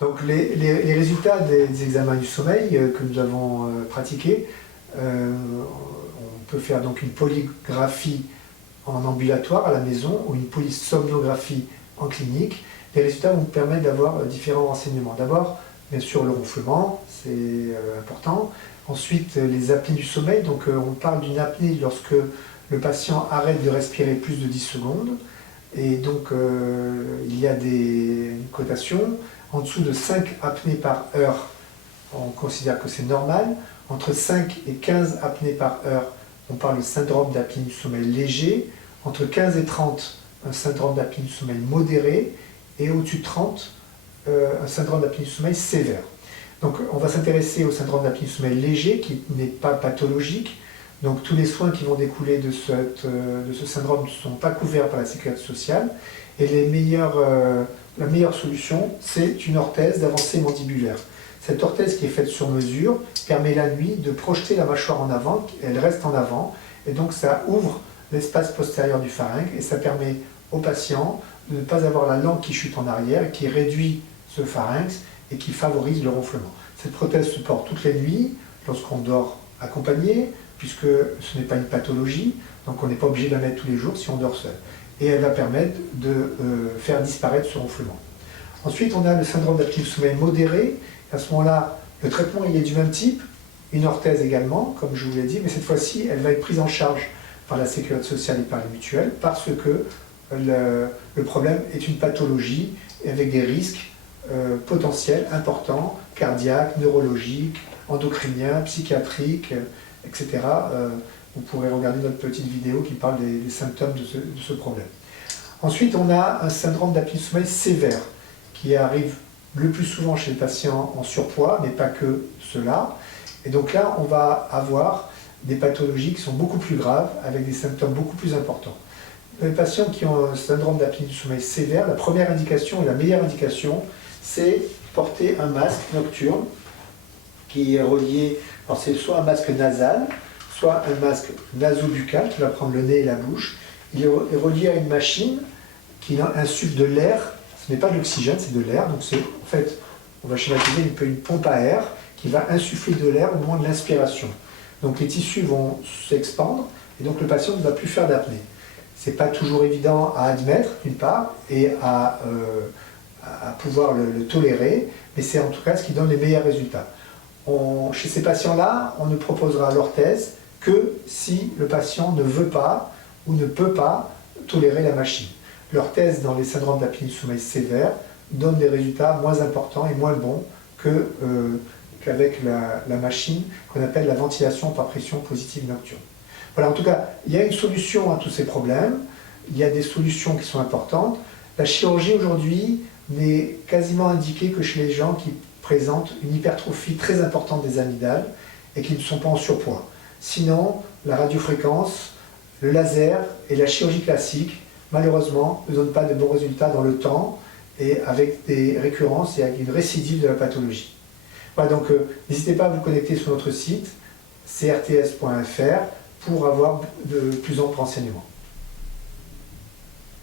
Donc les résultats des examens du sommeil que nous avons pratiqués, on peut faire donc une polygraphie en ambulatoire à la maison ou une polysomnographie en clinique. Les résultats vont nous permettre d'avoir différents renseignements. D'abord, bien sûr, le ronflement, c'est important. Ensuite, les apnées du sommeil. Donc, on parle d'une apnée lorsque le patient arrête de respirer plus de 10 secondes. Et donc, il y a une cotation. En dessous de 5 apnées par heure, on considère que c'est normal. Entre 5 et 15 apnées par heure, on parle de syndrome d'apnée du sommeil léger. Entre 15 et 30, un syndrome d'apnée du sommeil modéré. Et au-dessus de 30, un syndrome d'apnée du sommeil sévère. Donc on va s'intéresser au syndrome d'apnée du sommeil léger qui n'est pas pathologique. Donc tous les soins qui vont découler de ce syndrome ne sont pas couverts par la sécurité sociale. Et la meilleure solution, c'est une orthèse d'avancée mandibulaire. Cette orthèse qui est faite sur mesure permet la nuit de projeter la mâchoire en avant, elle reste en avant, et donc ça ouvre l'espace postérieur du pharynx et ça permet au patient de ne pas avoir la langue qui chute en arrière et qui réduit ce pharynx et qui favorise le ronflement. Cette prothèse se porte toutes les nuits lorsqu'on dort accompagné, puisque ce n'est pas une pathologie, donc on n'est pas obligé de la mettre tous les jours si on dort seul. Et elle va permettre de faire disparaître ce ronflement. Ensuite, on a le syndrome d'apnée du sommeil modéré. À ce moment-là, le traitement il est du même type, une orthèse également, comme je vous l'ai dit, mais cette fois-ci, elle va être prise en charge par la sécurité sociale et par les mutuelles, parce que le problème est une pathologie avec des risques potentiels importants, cardiaques, neurologiques, endocriniens, psychiatriques, etc. Vous pourrez regarder notre petite vidéo qui parle des symptômes de ce problème. Ensuite, on a un syndrome d'apnée du sommeil sévère qui arrive le plus souvent chez les patients en surpoids, mais pas que cela. Et donc là, on va avoir des pathologies qui sont beaucoup plus graves, avec des symptômes beaucoup plus importants. Les patients qui ont un syndrome d'apnée du sommeil sévère, la première indication et la meilleure indication, c'est porter un masque nocturne qui est relié, alors c'est soit un masque nasal, soit un masque nasobuccal qui va prendre le nez et la bouche. Il est relié à une machine qui insuffle de l'air, ce n'est pas de l'oxygène, c'est de l'air, donc c'est en fait, on va schématiser une pompe à air qui va insuffler de l'air au moment de l'inspiration. Donc les tissus vont s'expandre et donc le patient ne va plus faire d'apnée. Ce n'est pas toujours évident à admettre, d'une part, et à pouvoir le tolérer, mais c'est en tout cas ce qui donne les meilleurs résultats. Chez ces patients-là, on ne proposera l'orthèse que si le patient ne veut pas ou ne peut pas tolérer la machine. L'orthèse dans les syndromes d'apnée du sommeil sévère donne des résultats moins importants et moins bons qu'avec la machine qu'on appelle la ventilation par pression positive nocturne. Voilà, en tout cas, il y a une solution à tous ces problèmes, il y a des solutions qui sont importantes. La chirurgie aujourd'hui n'est quasiment indiquée que chez les gens qui présentent une hypertrophie très importante des amygdales et qui ne sont pas en surpoids. Sinon, la radiofréquence, le laser et la chirurgie classique, malheureusement, ne donnent pas de bons résultats dans le temps et avec des récurrences et avec une récidive de la pathologie. Voilà, donc n'hésitez pas à vous connecter sur notre site crts.fr pour avoir de plus amples renseignements.